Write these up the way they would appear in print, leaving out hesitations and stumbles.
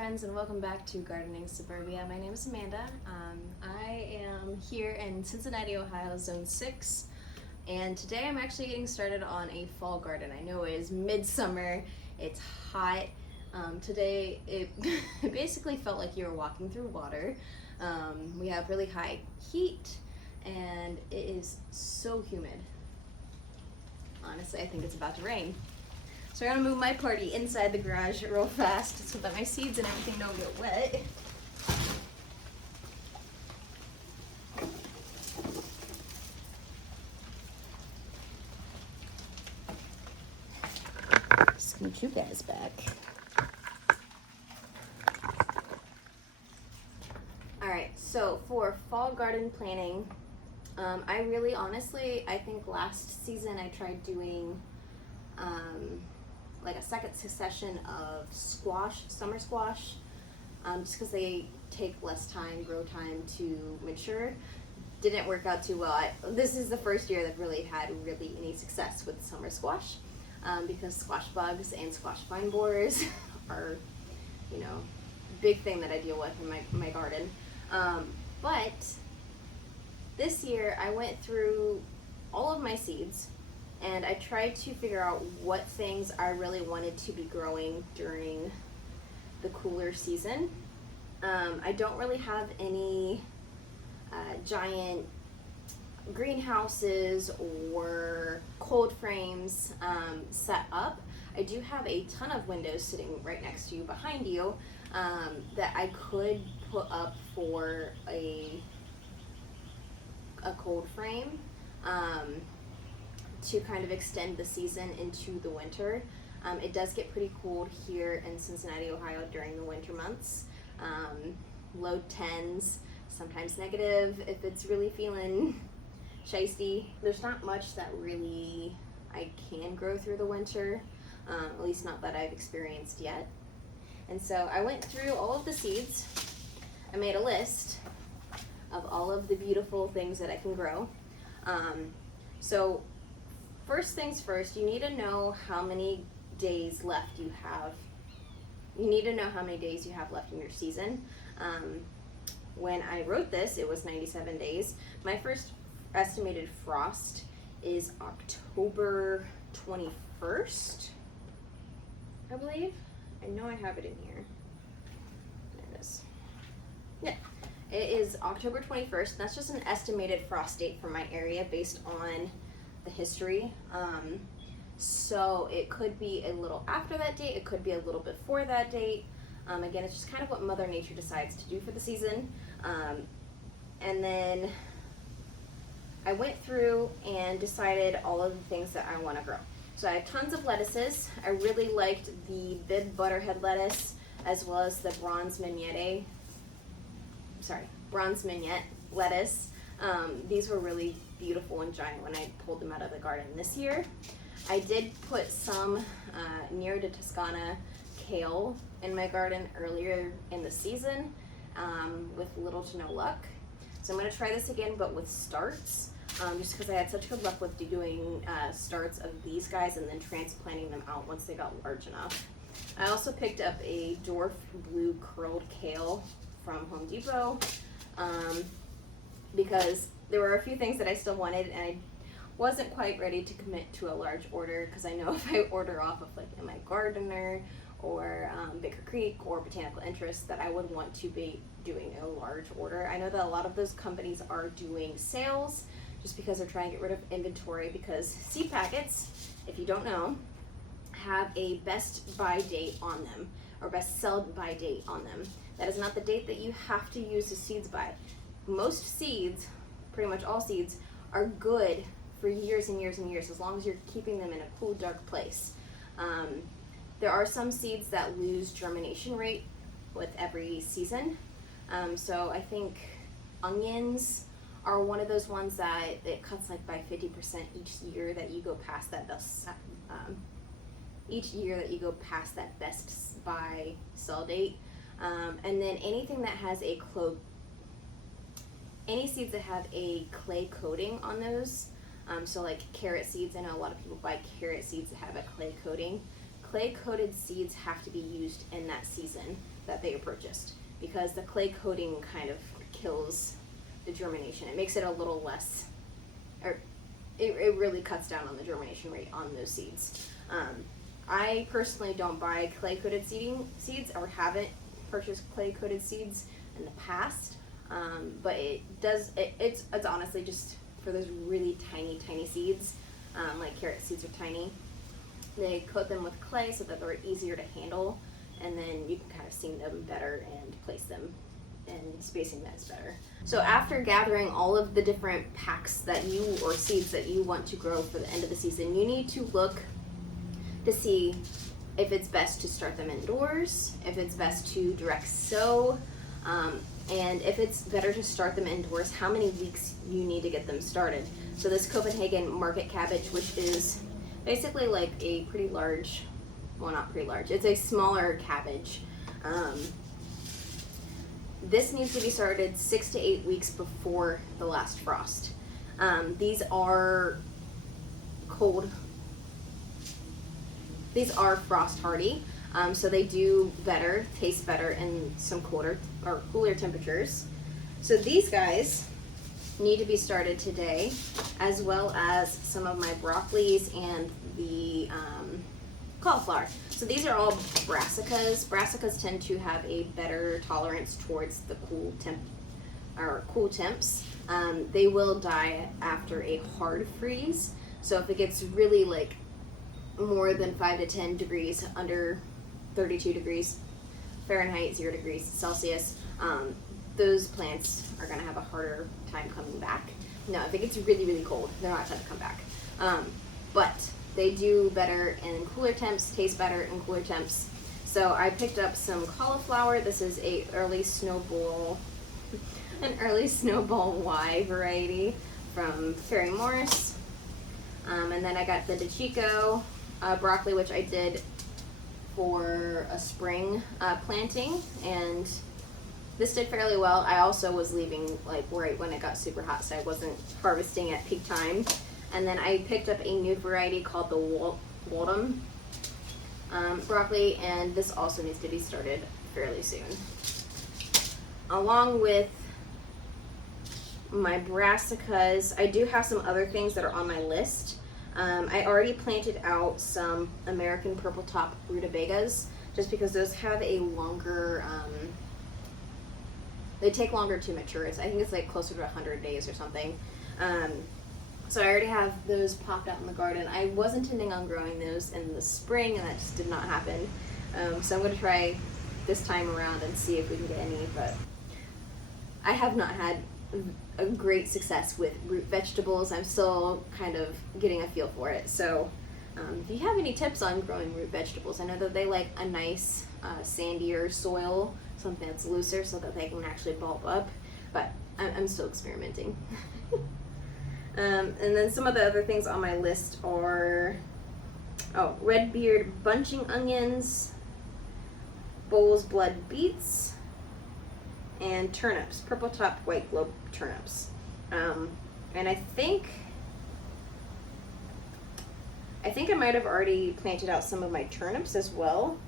friends, and welcome back to Gardening Suburbia. My name is Amanda. I am here in Cincinnati, Ohio, Zone 6, and today I'm actually getting started on a fall garden. I know it is midsummer, it's hot. Today it basically felt like you were walking through water. We have really high heat and it is so humid. Honestly, I think it's about to rain. So I'm gonna move my party inside the garage real fast so that my seeds and everything don't get wet. Scoot you guys back. Alright, so for fall garden planning, I really honestly, I think last season I tried doing like a second succession of squash, summer squash, just because they take less time, grow time to mature. Didn't work out too well. This is the first year that I've really had any success with summer squash, because squash bugs and squash vine borers are, big thing that I deal with in my garden. But this year I went through all of my seeds and I tried to figure out what things I really wanted to be growing during the cooler season. I don't really have any giant greenhouses or cold frames set up. I do have a ton of windows sitting right next to you, behind you, that I could put up for a cold frame. To kind of extend the season into the winter. It does get pretty cold here in Cincinnati, Ohio during the winter months. Low 10s, sometimes negative if it's really feeling shicey. There's not much that really I can grow through the winter, at least not that I've experienced yet. And so I went through all of the seeds. I made a list of all of the beautiful things that I can grow. So first things first, you need to know how many days left you have. You need to know how many days you have left in your season. When I wrote this, it was 97 days. My first estimated frost is October 21st, I believe. I know I have it in here. There it is. Yeah, it is October 21st. That's just an estimated frost date for my area based on the history. So it could be a little after that date, it could be a little before that date. Again, it's just kind of what Mother Nature decides to do for the season. And then I went through and decided all of the things that I want to grow. So I have tons of lettuces. I really liked the Bib Butterhead lettuce as well as the Bronze Mignette lettuce. These were really beautiful and giant when I pulled them out of the garden this year. I did put some Nero de Toscana kale in my garden earlier in the season, with little to no luck. So I'm going to try this again, but with starts, just because I had such good luck with doing starts of these guys and then transplanting them out once they got large enough. I also picked up a dwarf blue curled kale from Home Depot, because there were a few things that I still wanted and I wasn't quite ready to commit to a large order, because I know if I order off of like My Gardener or Baker Creek or Botanical Interest that I would want to be doing a large order. I know that a lot of those companies are doing sales just because they're trying to get rid of inventory, because seed packets, if you don't know, have a best buy date on them or best sell by date on them. That is not the date that you have to use the seeds by. Most seeds, pretty much all seeds, are good for years and years and years as long as you're keeping them in a cool, dark place. There are some seeds that lose germination rate with every season. So I think onions are one of those ones that it cuts like by 50% each year that you go past that best buy sell date. And then anything that has any seeds that have a clay coating on those, so like carrot seeds, I know a lot of people buy carrot seeds that have a clay coating. Clay coated seeds have to be used in that season. that they purchased, because the clay coating kind of kills the germination. It makes it a little less, or it really cuts down on the germination rate on those seeds. I personally don't buy clay coated seeds, or haven't purchased clay coated seeds in the past, but it's honestly just for those really tiny seeds, like carrot seeds are tiny. They coat them with clay so that they're easier to handle, and then you can kind of seam them better and place them, and spacing that is better. So after gathering all of the different packs or seeds that you want to grow for the end of the season, you need to look to see if it's best to start them indoors, if it's best to direct sow, and if it's better to start them indoors, how many weeks you need to get them started. So this Copenhagen market cabbage, which is basically like a pretty large, well, not pretty large, it's a smaller cabbage. This needs to be started 6 to 8 weeks before the last frost. These are frost hardy, so they do better, taste better in some cooler temperatures. So these guys need to be started today, as well as some of my broccolis and the cauliflower. So these are all brassicas. Brassicas tend to have a better tolerance towards the cool temps. They will die after a hard freeze. So if it gets really like more than 5 to 10 degrees, under 32 degrees Fahrenheit, 0 degrees Celsius, those plants are going to have a harder time coming back. No, if it gets really cold, they're not going to come back. But they do better in cooler temps, taste better in cooler temps. So I picked up some cauliflower. This is an early snowball Y variety from Ferry Morris. And then I got the DeChico broccoli, which I did for a spring planting, and this did fairly well. I also was leaving like right when it got super hot, so I wasn't harvesting at peak time. And then I picked up a new variety called the Waldom broccoli, and this also needs to be started fairly soon. Along with my brassicas, I do have some other things that are on my list. I already planted out some American purple top rutabagas, just because those have a longer, they take longer to mature. I think it's like closer to 100 days or something. So I already have those popped out in the garden. I was intending on growing those in the spring, and that just did not happen. So I'm going to try this time around and see if we can get any, but I have not had a great success with root vegetables. I'm still kind of getting a feel for it. So if you have any tips on growing root vegetables, I know that they like a nice sandier soil, something that's looser, so that they can actually bulb up, but I'm still experimenting. And then some of the other things on my list are red beard bunching onions, bull's blood beets, and turnips, purple top white globe turnips. And I think I might have already planted out some of my turnips as well.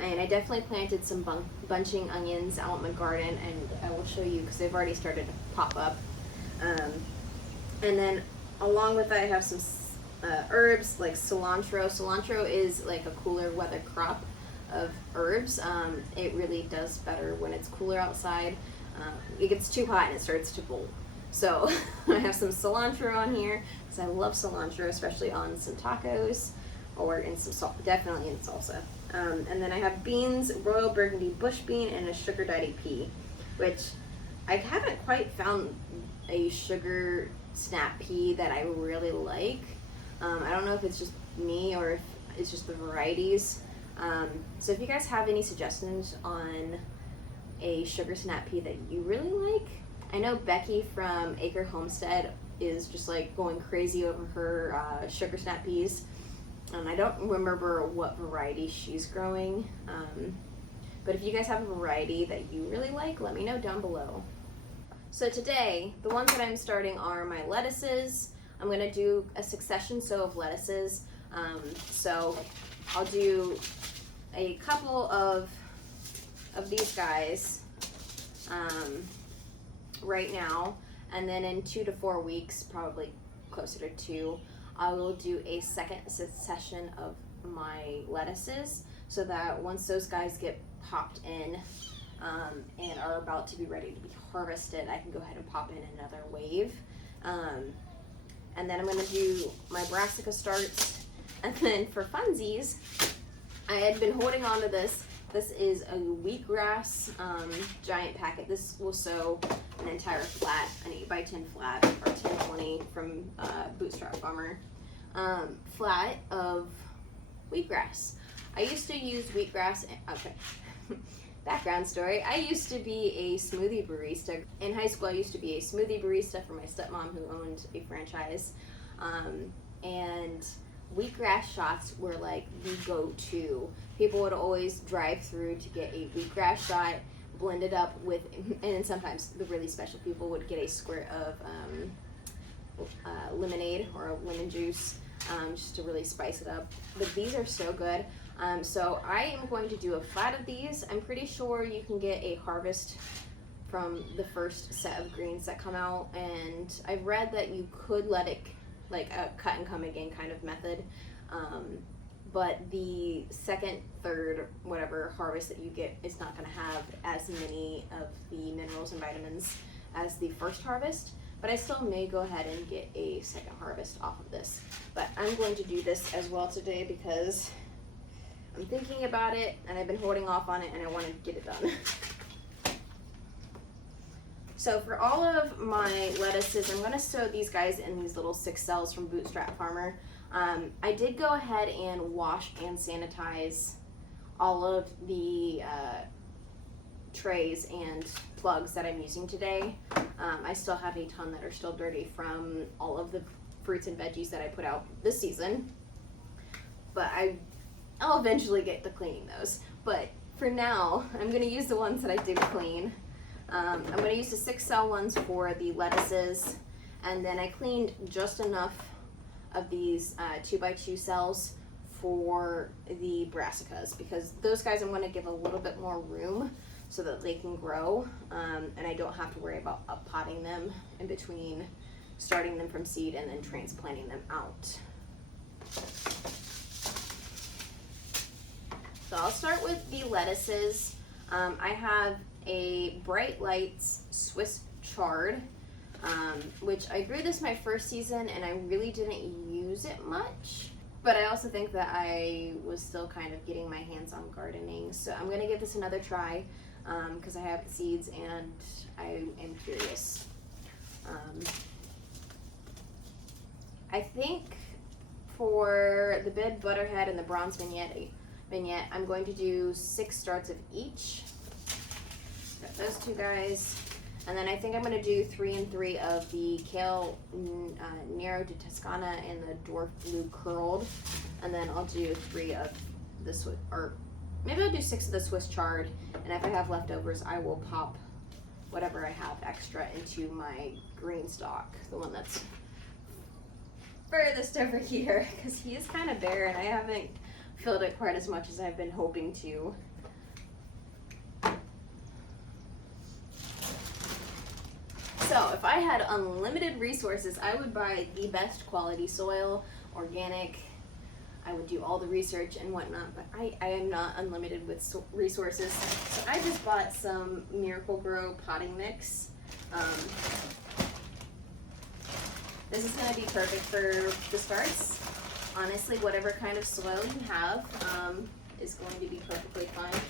And I definitely planted some bunching onions out in the garden, and I will show you because they've already started to pop up. And then along with that, I have some herbs like cilantro. Cilantro is like a cooler weather crop of herbs. It really does better when it's cooler outside. It gets too hot and it starts to bolt. So I have some cilantro on here because I love cilantro, especially on some tacos or in some definitely in salsa. And then I have beans, royal burgundy bush bean, and a sugar daddy pea, which I haven't quite found a sugar snap pea that I really like. I don't know if it's just me or if it's just the varieties. So if you guys have any suggestions on a sugar snap pea that you really like, I know Becky from Acre Homestead is just like going crazy over her sugar snap peas. I don't remember what variety she's growing, but if you guys have a variety that you really like, let me know down below. So today, the ones that I'm starting are my lettuces. I'm going to do a succession sow of lettuces. So I'll do a couple of of these guys right now, and then in 2 to 4 weeks, probably closer to 2, I will do a second session of my lettuces, so that once those guys get popped in and are about to be ready to be harvested, I can go ahead and pop in another wave. And then I'm going to do my brassica starts. And then for funsies, I had been holding on to this. This is a wheatgrass giant packet. This will sow an entire flat, an 8x10 flat, or 1020 from Bootstrap Farmer, flat of wheatgrass. I used to use wheatgrass, okay, background story. I used to be a smoothie barista. In high school, I used to be a smoothie barista for my stepmom who owned a franchise. And wheatgrass shots were like the go-to. People would always drive through to get a wheatgrass shot, blend it up with, and then sometimes the really special people would get a squirt of lemonade or lemon juice, just to really spice it up. But these are so good. So I am going to do a flat of these. I'm pretty sure you can get a harvest from the first set of greens that come out, and I've read that you could let it, like a cut and come again kind of method, but the second, third, whatever harvest that you get is not going to have as many of the minerals and vitamins as the first harvest. But I still may go ahead and get a second harvest off of this. But I'm going to do this as well today because I'm thinking about it and I've been holding off on it and I want to get it done. So for all of my lettuces, I'm going to sow these guys in these little 6 cells from Bootstrap Farmer. I did go ahead and wash and sanitize all of the trays and plugs that I'm using today. I still have a ton that are still dirty from all of the fruits and veggies that I put out this season, but I'll eventually get to cleaning those. But for now, I'm going to use the ones that I did clean. I'm going to use the 6 cell ones for the lettuces, and then I cleaned just enough of these 2x2 cells for the brassicas, because those guys I'm going to give a little bit more room so that they can grow, and I don't have to worry about uppotting them in between starting them from seed and then transplanting them out. So I'll start with the lettuces. I have a Bright Lights Swiss chard, which I grew this my first season and I really didn't use it much, but I also think that I was still kind of getting my hands on gardening, so I'm going to give this another try because I have seeds and I am curious. I think for the Bed Butterhead and the Bronze Vignette, I'm going to do 6 starts of each. Got those 2 guys. And then I think I'm going to do 3 and 3 of the Kale Nero de Toscana and the Dwarf Blue Curled. And then I'll do 3 of the Swiss, or maybe I'll do 6 of the Swiss chard. And if I have leftovers, I will pop whatever I have extra into my Greenstalk, the one that's furthest over here, because he is kind of bare and I haven't filled it quite as much as I've been hoping to. So if I had unlimited resources, I would buy the best quality soil, organic. I would do all the research and whatnot, but I am not unlimited with resources. So I just bought some Miracle-Gro potting mix. This is going to be perfect for the starts. Honestly, whatever kind of soil you have is going to be perfectly fine.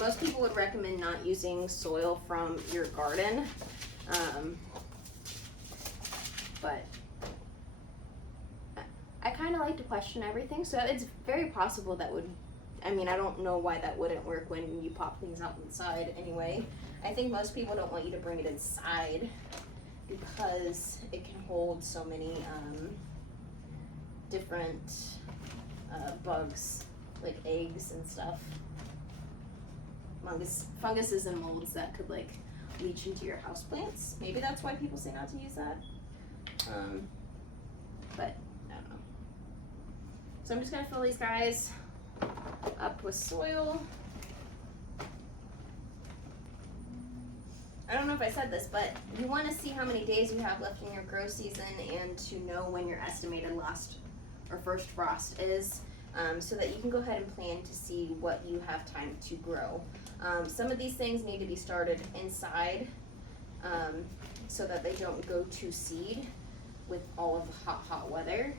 Most people would recommend not using soil from your garden, but I kind of like to question everything, so it's very possible that would, I mean, I don't know why that wouldn't work when you pop things out inside anyway. I think most people don't want you to bring it inside because it can hold so many different bugs, like eggs and stuff. Funguses and molds that could like leach into your houseplants. Maybe that's why people say not to use that. But I don't know. So I'm just gonna fill these guys up with soil. I don't know if I said this, but you want to see how many days you have left in your grow season and to know when your estimated last or first frost is, so that you can go ahead and plan to see what you have time to grow. Some of these things need to be started inside, so that they don't go to seed with all of the hot weather.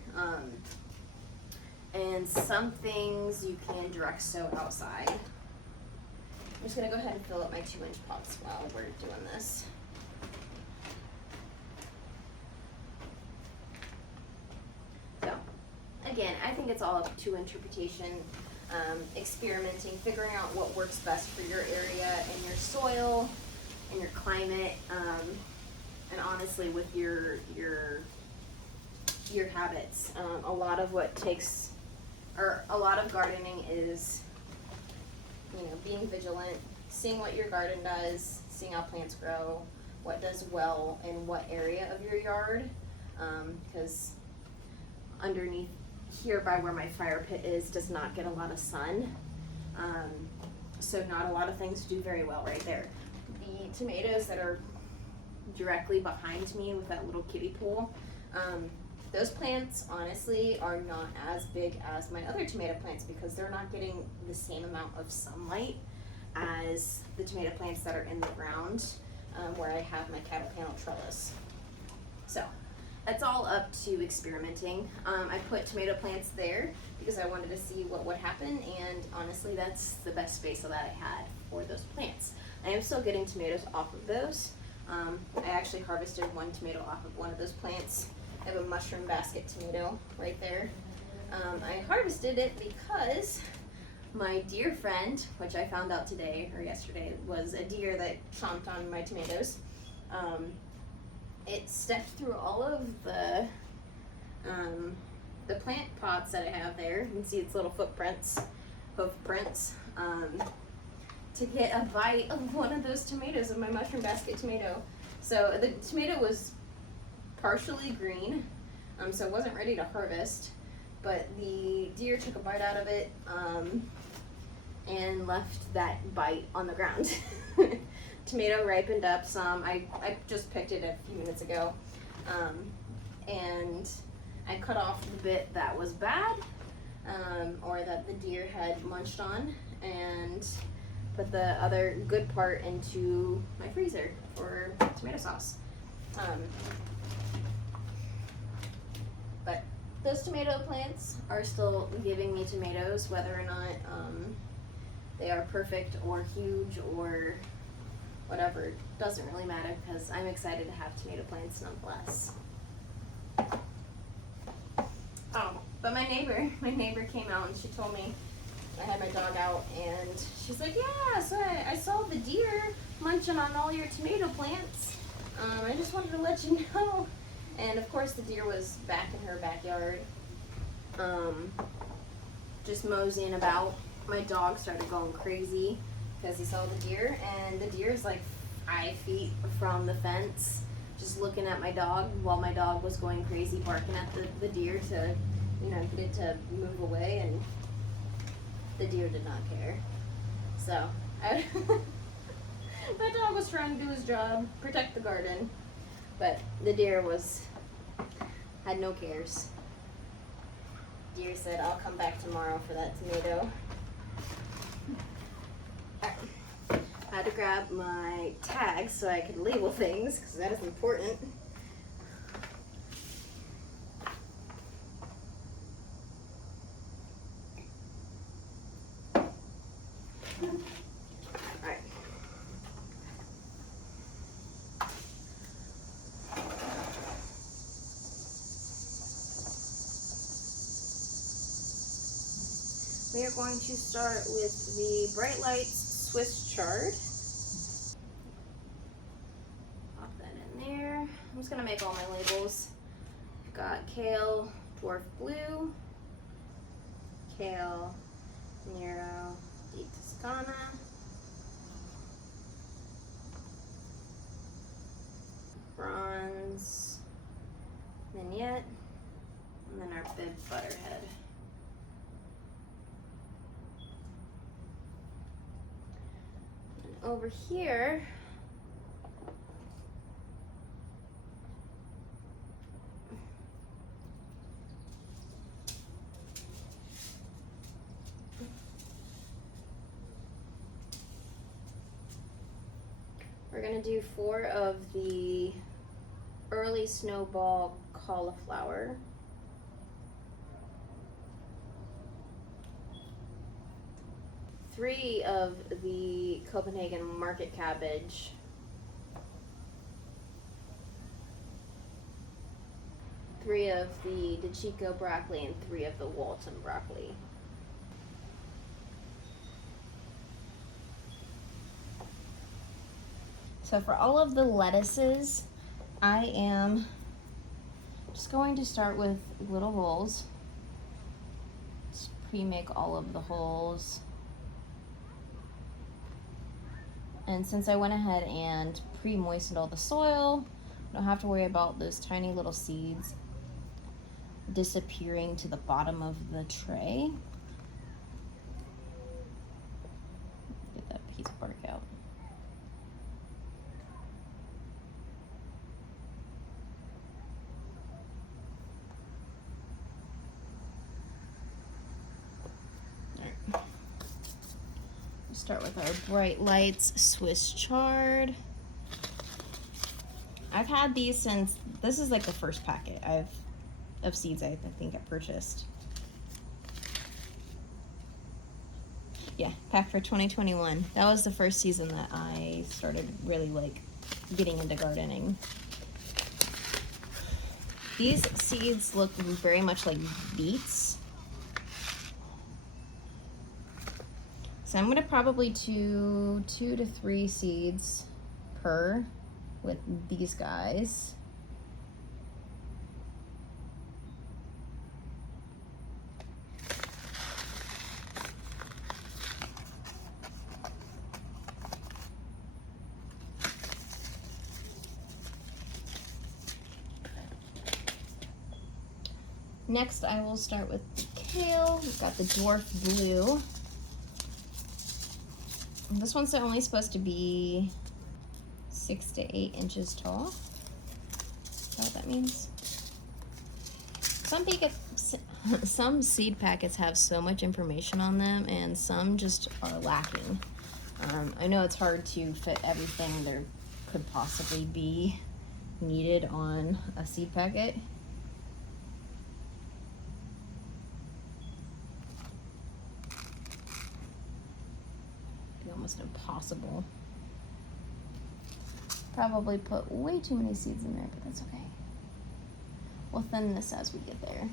And some things you can direct sow outside. I'm just gonna go ahead and fill up my 2-inch pots while we're doing this. So, again, I think it's all up to interpretation, experimenting, figuring out what works best for your area and your soil and your climate, and honestly with your habits. A lot of what takes, or a lot of gardening is, being vigilant, seeing what your garden does, seeing how plants grow, what does well in what area of your yard, because underneath here by where my fire pit is does not get a lot of sun, so not a lot of things do very well right there. The tomatoes that are directly behind me with that little kiddie pool, those plants honestly are not as big as my other tomato plants because they're not getting the same amount of sunlight as the tomato plants that are in the ground, where I have my cattle panel trellis. So that's all up to experimenting. I put tomato plants there because I wanted to see what would happen, and honestly that's the best space that I had for those plants. I am still getting tomatoes off of those. I actually harvested one tomato off of one of those plants. I have a mushroom basket tomato right there. I harvested it because my deer friend, which I found out today or yesterday, was a deer that chomped on my tomatoes. It stepped through all of the plant pots that I have there. You can see its little hoof prints, to get a bite of one of those tomatoes, of my mushroom basket tomato. So the tomato was partially green, so it wasn't ready to harvest, but the deer took a bite out of it, and left that bite on the ground. Tomato ripened up some. I just picked it a few minutes ago, and I cut off the bit that was bad, or that the deer had munched on, and put the other good part into my freezer for tomato sauce. But those tomato plants are still giving me tomatoes, whether or not they are perfect or huge or whatever. Doesn't really matter because I'm excited to have tomato plants nonetheless. Oh, but my neighbor came out and she told me, I had my dog out, and she's like, yeah, so I saw the deer munching on all your tomato plants. I just wanted to let you know. And of course the deer was back in her backyard, just moseying about. My dog started going crazy because he saw the deer, and the deer's like 5 feet from the fence, just looking at my dog while my dog was going crazy, barking at the deer to, get it to move away, and the deer did not care. So, my dog was trying to do his job, protect the garden, but the deer had no cares. Deer said, I'll come back tomorrow for that tomato. Alright. I had to grab my tags so I could label things, because that is important. Alright. We are going to start with the Bright Lights Swiss chard. Pop that in there. I'm just going to make all my labels. I've got kale, dwarf blue, kale, Nero di Toscana, bronze, mignonette, and then our bib butterhead. And over here, We're gonna do 4 of the early snowball cauliflower. 3 of the Copenhagen market cabbage. 3 of the xoxo broccoli, and 3 of the Walton broccoli. So for all of the lettuces, I am just going to start with little holes. Just pre-make all of the holes. And since I went ahead and pre-moistened all the soil, I don't have to worry about those tiny little seeds disappearing to the bottom of the tray. Get that piece of bark out. Start with our Bright Lights Swiss chard. I've had these since, this is like the first packet of seeds I think I purchased. Yeah, pack for 2021. That was the first season that I started really like getting into gardening. These seeds look very much like beets. So I'm gonna probably do 2 to 3 seeds per with these guys. Next, I will start with kale. We've got the dwarf blue. This one's only supposed to be 6 to 8 inches tall. Is that what that means? Some seed packets have so much information on them, and some just are lacking. I know it's hard to fit everything there could possibly be needed on a seed packet. Almost impossible. Probably put way too many seeds in there, but that's okay. We'll thin this as we get there.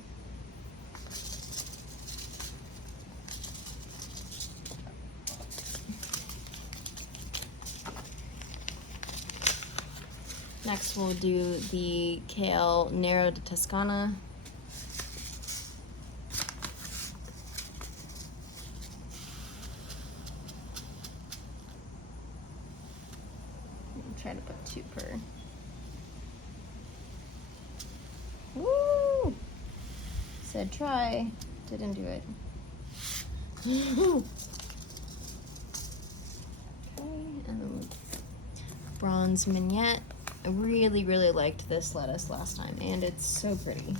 Next we'll do the kale Nero di Toscana. Try to put 2 per. Woo! Said try, didn't do it. Okay, and bronze mignonette. I really, really liked this lettuce last time, and it's so pretty.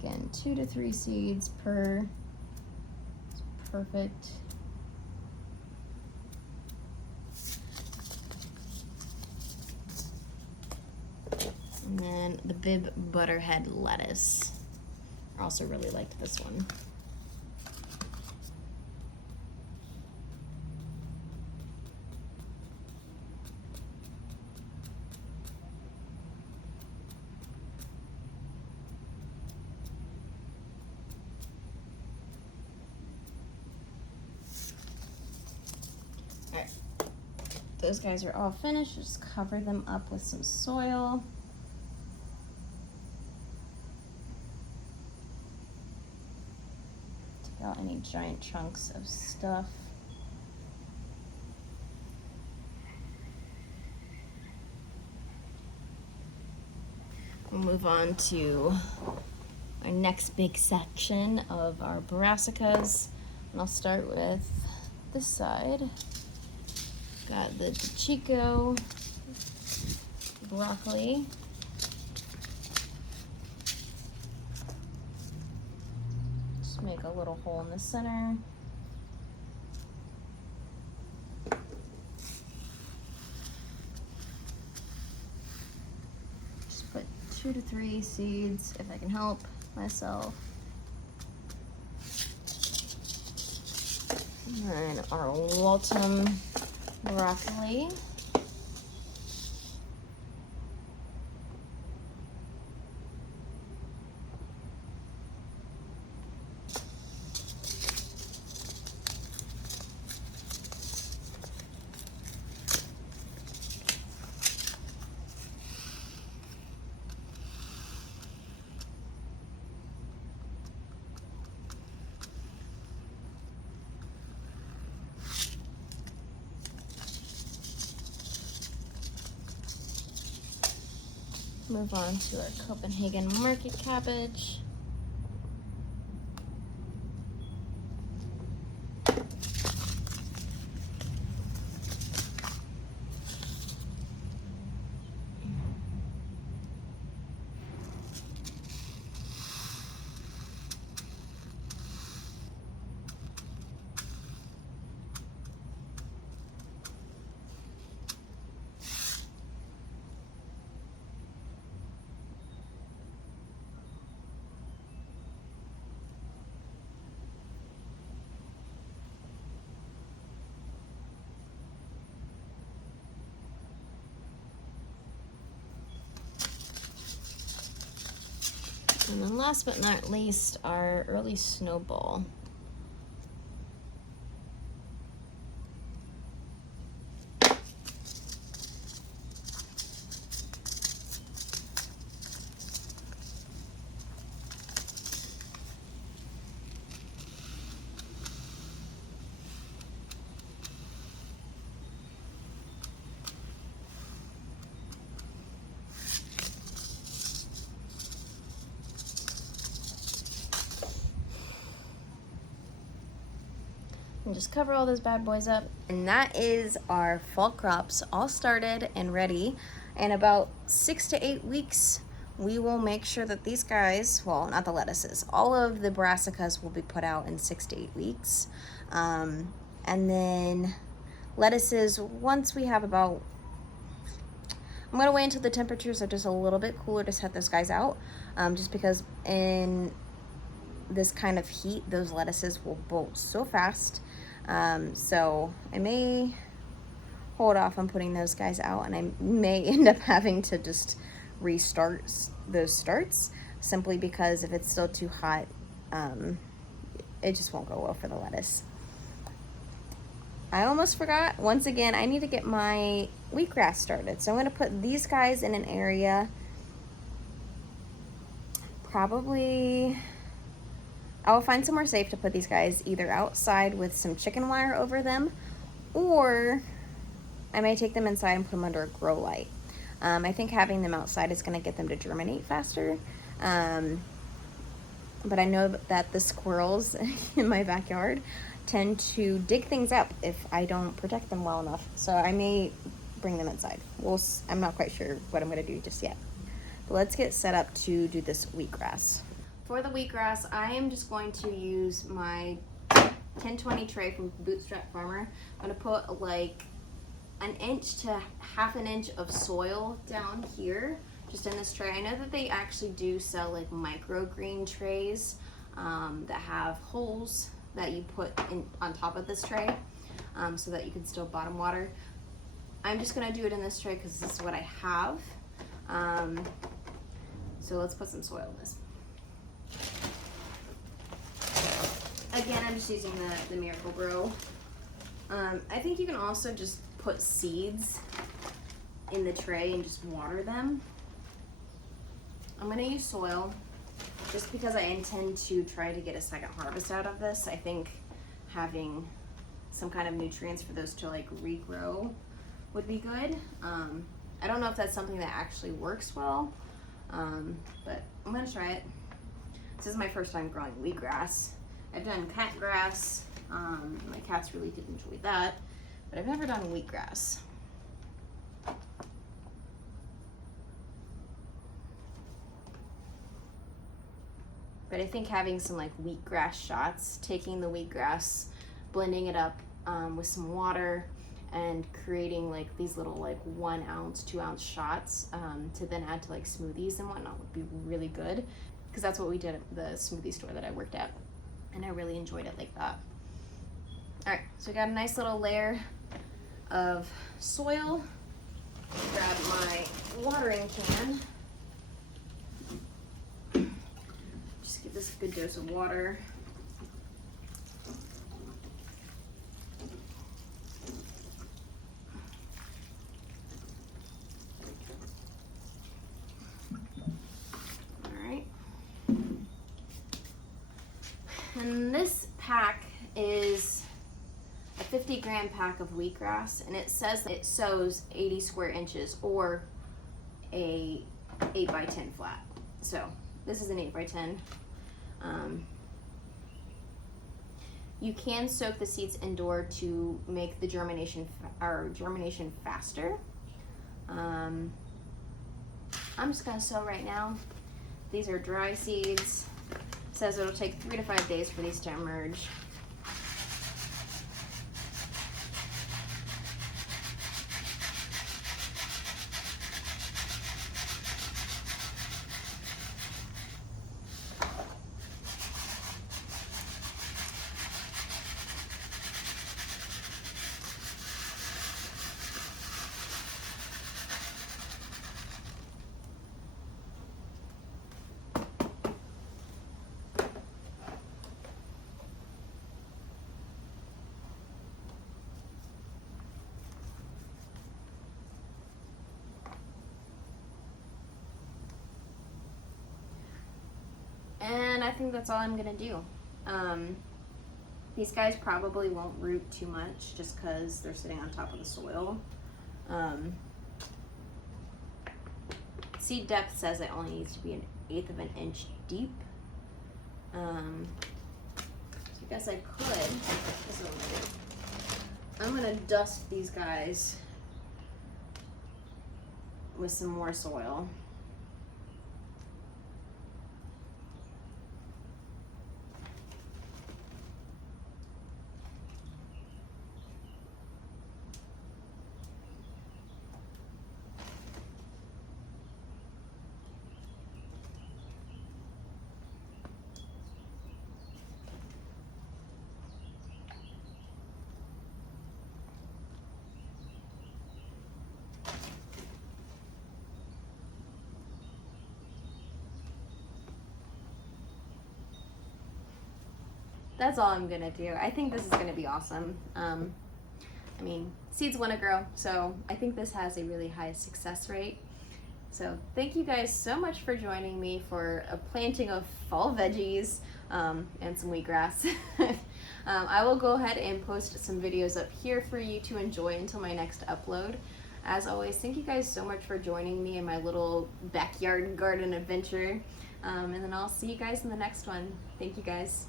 Again, 2 to 3 seeds per. It's perfect. And then the Bib Butterhead lettuce. I also really liked this one. Alright, those guys are all finished. Just cover them up with some soil. Take out any giant chunks of stuff. We'll move on to our next big section of our brassicas. And I'll start with this side. Got the xoxo broccoli. Just Just make a little hole in the center. Just put 2 to 3 seeds if I can help myself. And then our Waltham broccoli. Move on to our Copenhagen market cabbage. And then last but not least, our early snowball. And just cover all those bad boys up. And that is our fall crops all started and ready. In about 6 to 8 weeks, we will make sure that these guys, well, not the lettuces, all of the brassicas will be put out in 6 to 8 weeks. And then lettuces, once we have about, I'm gonna wait until the temperatures are just a little bit cooler to set those guys out. Just because in this kind of heat, those lettuces will bolt so fast. So I may hold off on putting those guys out, and I may end up having to just restart those starts, simply because if it's still too hot, it just won't go well for the lettuce. I almost forgot, once again, I need to get my wheatgrass started. So I'm gonna put these guys in an area, probably, I will find somewhere safe to put these guys either outside with some chicken wire over them, or I may take them inside and put them under a grow light. I think having them outside is going to get them to germinate faster. But I know that the squirrels in my backyard tend to dig things up if I don't protect them well enough. So I may bring them inside. I'm not quite sure what I'm going to do just yet. But let's get set up to do this wheatgrass. For the wheatgrass, I am just going to use my 1020 tray from Bootstrap Farmer. I'm going to put like 1 inch to 1/2 inch of soil down here, just in this tray. I know that they actually do sell like microgreen trays that have holes that you put in on top of this tray, so that you can still bottom water. I'm just going to do it in this tray because this is what I have. So let's put some soil in this. Again, I'm just using the Miracle Grow. I think you can also just put seeds in the tray and just water them. I'm gonna use soil just because I intend to try to get a second harvest out of this. I think having some kind of nutrients for those to like regrow would be good. I don't know if that's something that actually works well, but I'm gonna try it. This is my first time growing wheatgrass. I've done cat grass. My cats really did enjoy that, but I've never done wheatgrass. But I think having some like wheatgrass shots, taking the wheatgrass, blending it up with some water, and creating like these little like 1 ounce, 2 ounce shots to then add to like smoothies and whatnot would be really good, because that's what we did at the smoothie store that I worked at, and I really enjoyed it like that. All right, so I got a nice little layer of soil. Grab my watering can. Just give this a good dose of water. All right. And this pack is a 50-gram pack of wheatgrass, and it says it sows 80 square inches or a 8x10 flat. So this is an 8x10. You can soak the seeds indoor to make the germination faster. I'm just gonna sow right now. These are dry seeds. It says it'll take 3 to 5 days for these to emerge. And I think that's all I'm gonna do. These guys probably won't root too much just because they're sitting on top of the soil. Seed depth says it only needs to be 1/8 of an inch deep. So I guess I could, this is what I'm gonna dust these guys with some more soil. That's all I'm gonna do. I think this is gonna be awesome. I mean, seeds wanna grow, so I think this has a really high success rate. So thank you guys so much for joining me for a planting of fall veggies and some wheatgrass. I will go ahead and post some videos up here for you to enjoy until my next upload. As always, thank you guys so much for joining me in my little backyard garden adventure. And then I'll see you guys in the next one. Thank you guys.